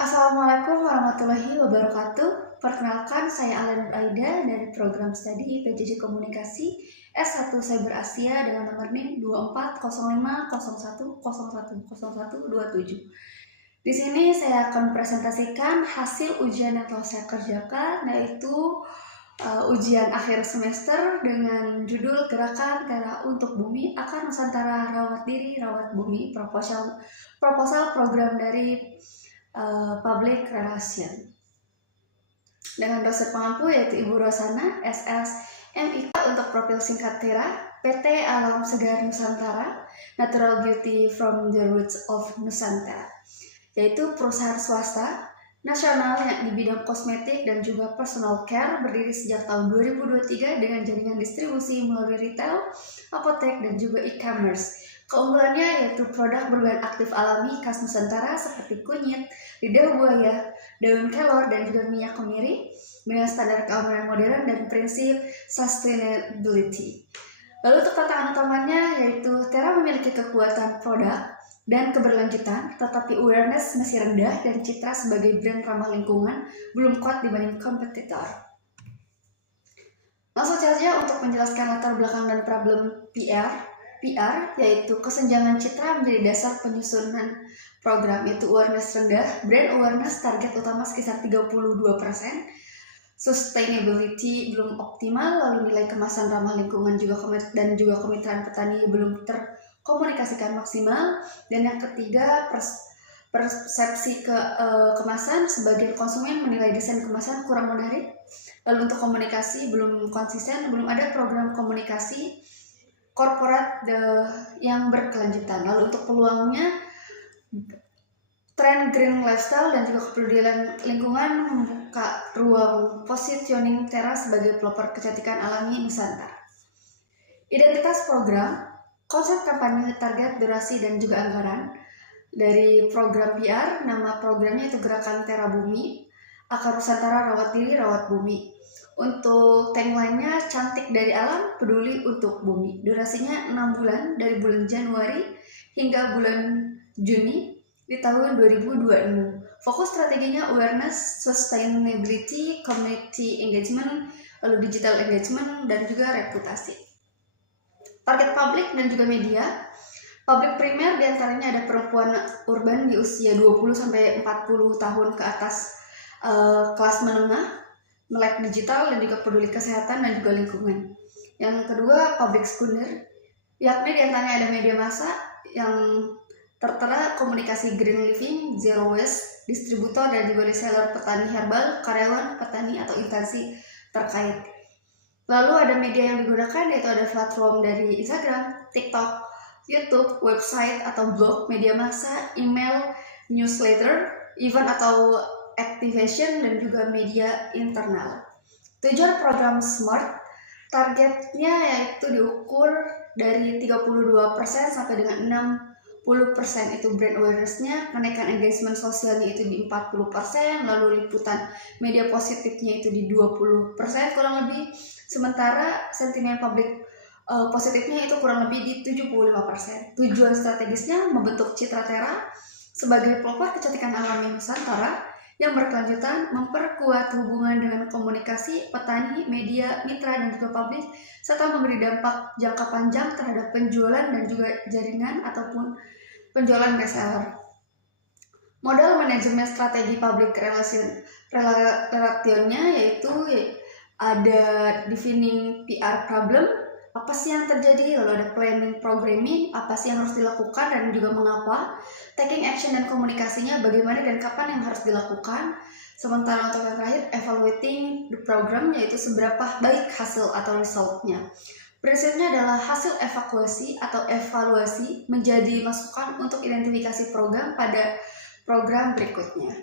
Assalamualaikum warahmatullahi wabarakatuh. Perkenalkan, saya Alena Aida dari program studi PJJ Komunikasi S1 Cyber Asia dengan nomor NIM 240501010127. Di sini saya akan presentasikan hasil ujian yang telah saya kerjakan, yaitu ujian akhir semester dengan judul Gerakan Tera untuk Bumi Akar Nusantara Rawat Diri Rawat Bumi, proposal program dari Public Relation dengan dosen pengampu yaitu Ibu Rosana SSMIK untuk profil singkat Tera, PT Alam Segar Nusantara, Natural Beauty from the Roots of Nusantara, yaitu perusahaan swasta nasional yang di bidang kosmetik dan juga personal care, berdiri sejak tahun 2023 dengan jaringan distribusi melalui retail, apotek, dan juga e-commerce. Keunggulannya yaitu produk berbahan aktif alami khas Nusantara seperti kunyit, lidah buaya, daun kelor, dan juga minyak kemiri dengan standar keamanan modern dan prinsip sustainability. Lalu untuk tantangan utamanya yaitu Tera memiliki kekuatan produk dan keberlanjutan, tetapi awareness masih rendah dan citra sebagai brand ramah lingkungan belum kuat dibanding kompetitor. Langsung saja untuk menjelaskan latar belakang dan problem PR, yaitu kesenjangan citra menjadi dasar penyusunan program, yaitu awareness rendah, brand awareness target utama sekitar 32%, sustainability belum optimal, lalu nilai kemasan ramah lingkungan dan juga kemitraan petani belum terkomunikasikan maksimal, dan yang ketiga persepsi kemasan, sebagian konsumen menilai desain kemasan kurang menarik. Lalu untuk komunikasi belum konsisten, belum ada program komunikasi korporat yang berkelanjutan. Lalu untuk peluangnya, tren green lifestyle dan juga kepedulian lingkungan membuka ruang positioning Tera sebagai pelopor kecantikan alami Nusantara. Identitas program, konsep kampanye, target, durasi, dan juga anggaran. Dari program PR, nama programnya itu Gerakan Tera Bumi Akar Nusantara Rawat Diri Rawat Bumi. Untuk tagline-nya cantik dari alam, peduli untuk bumi. Durasinya 6 bulan dari bulan Januari hingga bulan Juni di tahun 2026. Fokus strateginya awareness, sustainability, community engagement, lalu digital engagement, dan juga reputasi. Target publik dan juga media. Publik primer diantaranya ada perempuan urban di usia 20-40 tahun ke atas, kelas menengah, melek digital, dan juga peduli kesehatan dan juga lingkungan. Yang kedua, public sekunder, yakni diantaranya ada media massa yang tertera komunikasi green living, zero waste, distributor dan juga reseller, petani herbal, karyawan, petani atau instansi terkait. Lalu ada media yang digunakan yaitu ada platform dari Instagram, TikTok, YouTube, website atau blog, media massa, email, newsletter, event atau activation, dan juga media internal. Tujuan program SMART, targetnya yaitu diukur dari 32% sampai dengan 60%, itu brand awareness-nya, kenaikan engagement sosialnya itu di 40%, lalu liputan media positifnya itu di 20% kurang lebih, sementara sentimen publik positifnya itu kurang lebih di 75%. Tujuan strategisnya membentuk citra Tera sebagai pelopor kecantikan alami Nusantara yang berkelanjutan, memperkuat hubungan dengan komunikasi, petani, media, mitra, dan juga publik, serta memberi dampak jangka panjang terhadap penjualan dan juga jaringan ataupun penjualan reseller. Modal manajemen strategi public relationnya yaitu ada defining PR problem, apa sih yang terjadi, lalu ada planning programming, apa sih yang harus dilakukan dan juga mengapa, taking action dan komunikasinya bagaimana dan kapan yang harus dilakukan. Sementara untuk yang terakhir, evaluating the program, yaitu seberapa baik hasil atau resultnya. Prinsipnya adalah hasil evaluasi menjadi masukan untuk identifikasi program pada program berikutnya.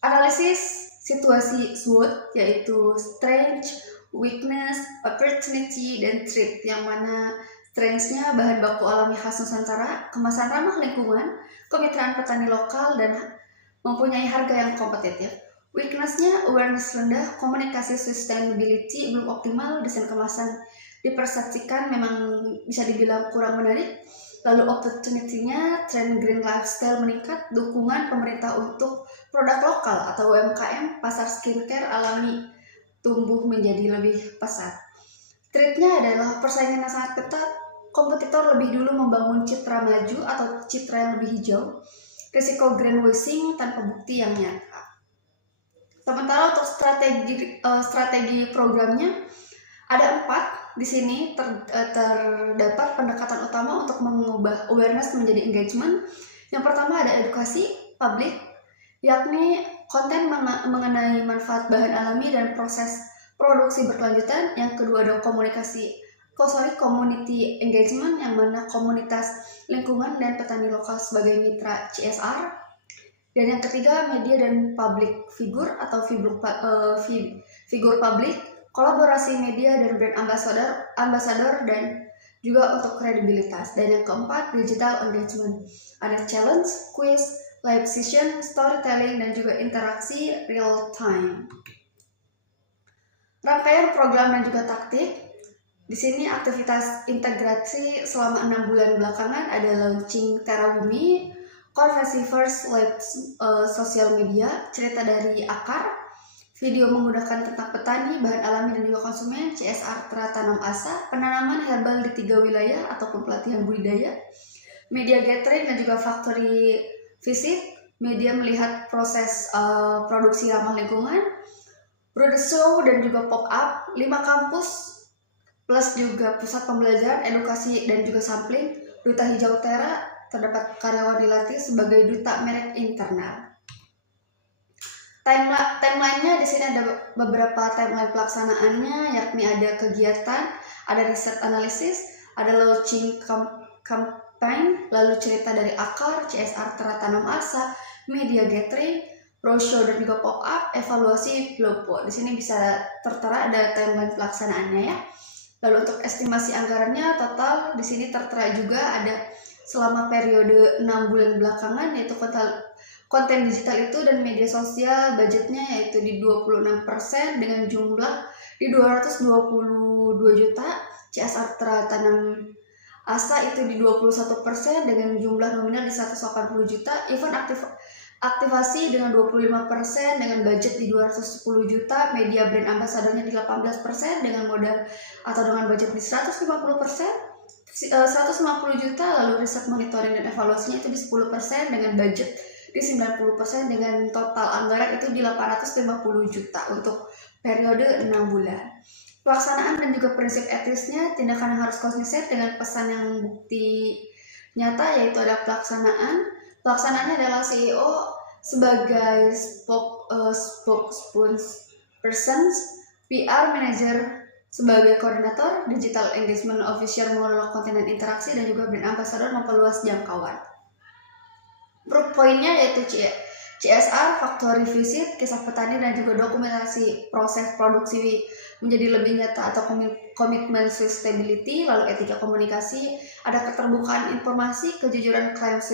Analisis situasi SWOT, yaitu strength, weakness, opportunity, dan threat, yang mana strengths-nya bahan baku alami khas Nusantara, kemasan ramah lingkungan, kemitraan petani lokal, dan mempunyai harga yang kompetitif. Weakness-nya awareness rendah, komunikasi sustainability belum optimal, desain kemasan dipersepsikan memang bisa dibilang kurang menarik, Lalu opportunity-nya, tren green lifestyle meningkat, dukungan pemerintah untuk produk lokal atau UMKM, pasar skincare alami tumbuh menjadi lebih pesat. Threat-nya adalah persaingan yang sangat ketat, kompetitor lebih dulu membangun citra maju atau citra yang lebih hijau, risiko greenwashing tanpa bukti yang nyata. Sementara untuk strategi programnya ada 4. Di sini terdapat pendekatan utama untuk mengubah awareness menjadi engagement. Yang pertama ada edukasi publik, yakni konten mengenai manfaat bahan alami dan proses produksi berkelanjutan. Yang kedua ada community engagement, yang mana komunitas lingkungan dan petani lokal sebagai mitra CSR. Dan yang ketiga media dan public figure atau figur publik, kolaborasi media dan brand ambassador dan juga untuk kredibilitas. Dan yang keempat digital engagement, ada challenge, quiz, live session, storytelling dan juga interaksi real time. Rangkaian program dan juga taktik. Di sini aktivitas integrasi selama 6 bulan belakangan ada launching Tera Bumi, konversi first live sosial media, cerita dari akar, video menggunakan tentang petani, bahan alami dan juga konsumen, CSR Tanam Asa, penanaman herbal di 3 wilayah ataupun pelatihan budidaya, media gathering dan juga factory visit, media melihat proses produksi ramah lingkungan, roadshow dan juga pop-up, 5 kampus plus juga pusat pembelajaran, edukasi dan juga sampling, duta hijau Tera, terdapat karyawan dilatih sebagai duta merek internal. Timeline-nya di sini ada beberapa timeline pelaksanaannya, yakni ada kegiatan, ada riset analisis, ada launching campaign, lalu cerita dari akar, CSR Tanam Asa, media gathering, roadshow dan juga pop-up, evaluasi, blopo. Di sini bisa tertera ada timeline pelaksanaannya ya. Lalu untuk estimasi anggarannya total di sini tertera juga ada selama periode 6 bulan belakangan, yaitu konten digital itu dan media sosial budgetnya yaitu di 26% dengan jumlah di 222 juta, CSR Tanam Asa itu di 21% dengan jumlah nominal di 180 juta, event aktivasi dengan 25% dengan budget di 210 juta, media brand ambassadornya di 18% dengan modal atau dengan budget di 150%, 150 juta, lalu riset monitoring dan evaluasinya itu di 10% dengan budget di 90% dengan total anggaran itu di 850 juta untuk periode 6 bulan. Pelaksanaan dan juga prinsip etisnya, tindakan yang harus konsisten dengan pesan yang bukti nyata, yaitu ada Pelaksanaannya adalah CEO sebagai spokesperson, PR manager sebagai koordinator, digital engagement officer mengelola konten dan interaksi, dan juga brand ambassador memperluas jangkauan. Proof pointnya yaitu CSR, factory visit, kisah petani dan juga dokumentasi proses produksi menjadi lebih nyata atau komitmen sustainability, lalu etika komunikasi, ada keterbukaan informasi, kejujuran klaim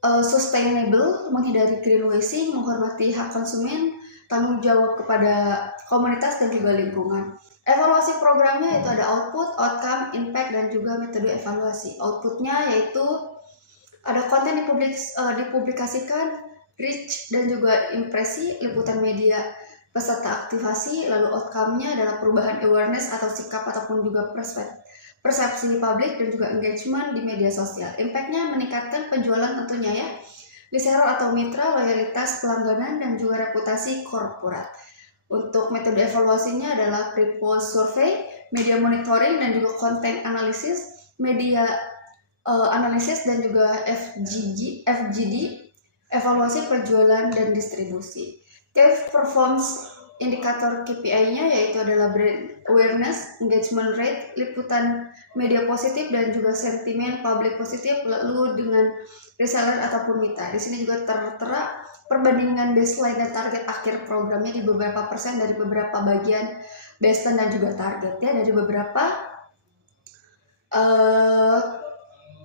sustainable, menghindari greenwashing, menghormati hak konsumen, tanggung jawab kepada komunitas dan juga lingkungan. Evaluasi programnya yaitu ada output, outcome, impact dan juga metode evaluasi. Outputnya yaitu ada konten dipublikasikan, reach dan juga impresi, liputan media peserta aktivasi, lalu outcome-nya adalah perubahan awareness atau sikap ataupun juga persepsi publik dan juga engagement di media sosial. Impact-nya meningkatkan penjualan tentunya ya, reseller atau mitra, loyalitas pelangganan dan juga reputasi korporat. Untuk metode evaluasinya adalah pre-post survey, media monitoring dan juga konten analisis, media analisis dan juga FGD, evaluasi penjualan dan distribusi. Key performance indikator KPI-nya yaitu adalah brand awareness, engagement rate, liputan media positif dan juga sentimen public positif, lalu dengan reseller ataupun mitra. Di sini juga tertera perbandingan baseline dan target akhir programnya di beberapa persen dari beberapa bagian baseline dan juga target ya, dari beberapa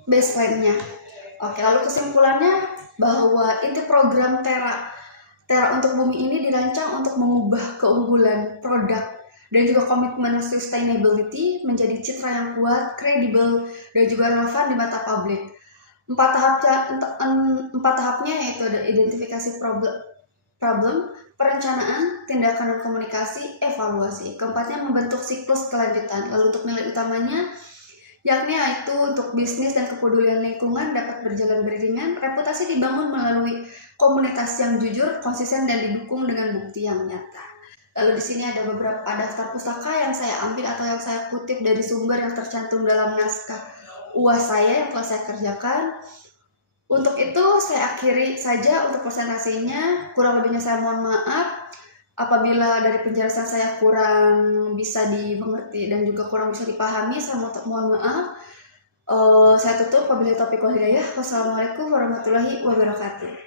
baseline-nya. Oke, lalu kesimpulannya bahwa inti program Tera untuk Bumi ini dirancang untuk mengubah keunggulan produk dan juga komitmen sustainability menjadi citra yang kuat, kredibel, dan juga relevan di mata publik. Empat tahapnya yaitu ada identifikasi problem, perencanaan, tindakan dan komunikasi, evaluasi. Keempatnya membentuk siklus kelanjutan. Lalu untuk nilai utamanya, yakni yaitu untuk bisnis dan kepedulian lingkungan dapat berjalan beriringan, reputasi dibangun melalui komunitas yang jujur, konsisten dan didukung dengan bukti yang nyata. Lalu di sini ada beberapa daftar pustaka yang saya ambil atau yang saya kutip dari sumber yang tercantum dalam naskah UAS saya yang telah saya kerjakan. Untuk itu saya akhiri saja untuk presentasinya. Kurang lebihnya saya mohon maaf apabila dari penjelasan saya kurang bisa dimengerti dan juga kurang bisa dipahami. Saya mohon maaf. Saya tutup. Wabillahi taufiq wal hidayah. Wassalamualaikum warahmatullahi wabarakatuh.